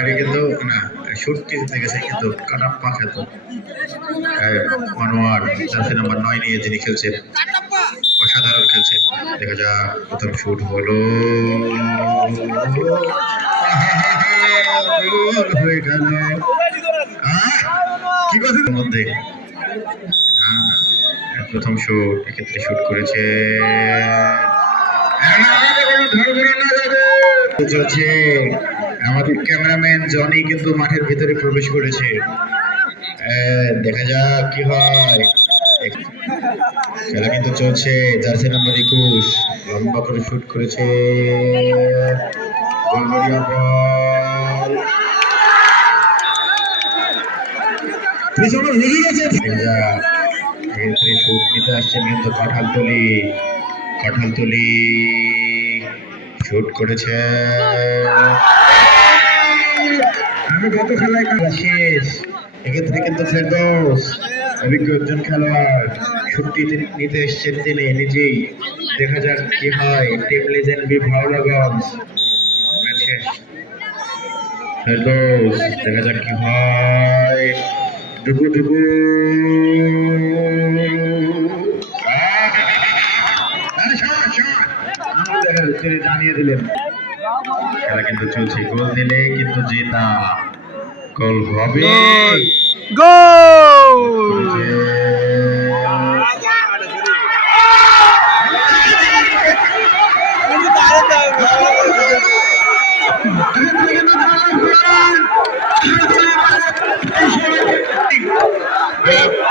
বাইরে কিন্তু না সুরটি গেছে কিন্তু কাটাপ্পা খেত মনোয়ার জার্সি নাম্বার নয় নিয়ে যিনি খেলছেন অসাধারণ খেলছে। দেখা যাক প্রথম শুট হলো। হয়ে গেল কি কথা মধ্যে? প্রথম শুট এক্ষেত্রে শুট করেছে। চলছে। আমাদের ক্যামেরাম্যান জনি কিন্তু মাঠের ভিতরে প্রবেশ করেছে। দেখা যাক কি হয়। খেলা কিন্তু চলছে। জার্সি নাম্বার একুশ। লম্বা করে শুট করেছে। শুট নিতে আসছেন কিন্তু কাঁঠালতলি। কাঁঠালতলি শুট করেছে। গত খেলায় খেলা শেষ এক্ষেত্রে কিন্তু ফেরদৌস অভিজ্ঞ একজন খেলোয়াড় ছুটি নিতে এসছেন তিনি নিজেই দেখা যাক কি হয় team legend B Bhaolaganj Ferdous দেখা যাক কি হয় ডুবু ডুবু জানিয়ে দিলেন খেলা কিন্তু চলছে, গোল দিলে কিন্তু জেতা। গোল হবে গোল Yeah.